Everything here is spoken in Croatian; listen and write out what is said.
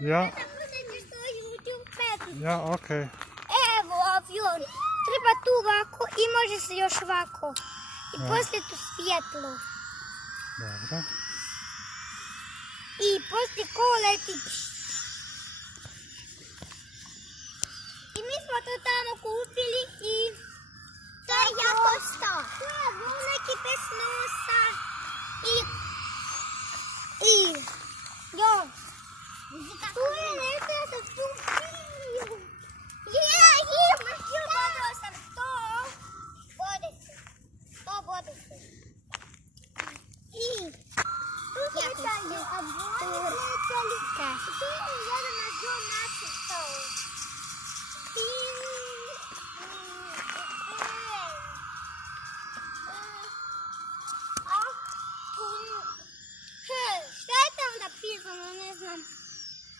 Ja. Ja, okej. Evo avion. Treba tu ovako i može se još ovako. I poslije tu svjetlo. Dobro. I poslije ko leti. I mi smo to tamo kupili i... To je jako sto. Tu je neki bez nosa. Jo. Tu je nešto da tu piliju. Dobio sam to. Bode se. To bode se. I... Tu srećaju avoni. Tu je jedan avion nacrtao. Šta je tam da pisano, ne znam.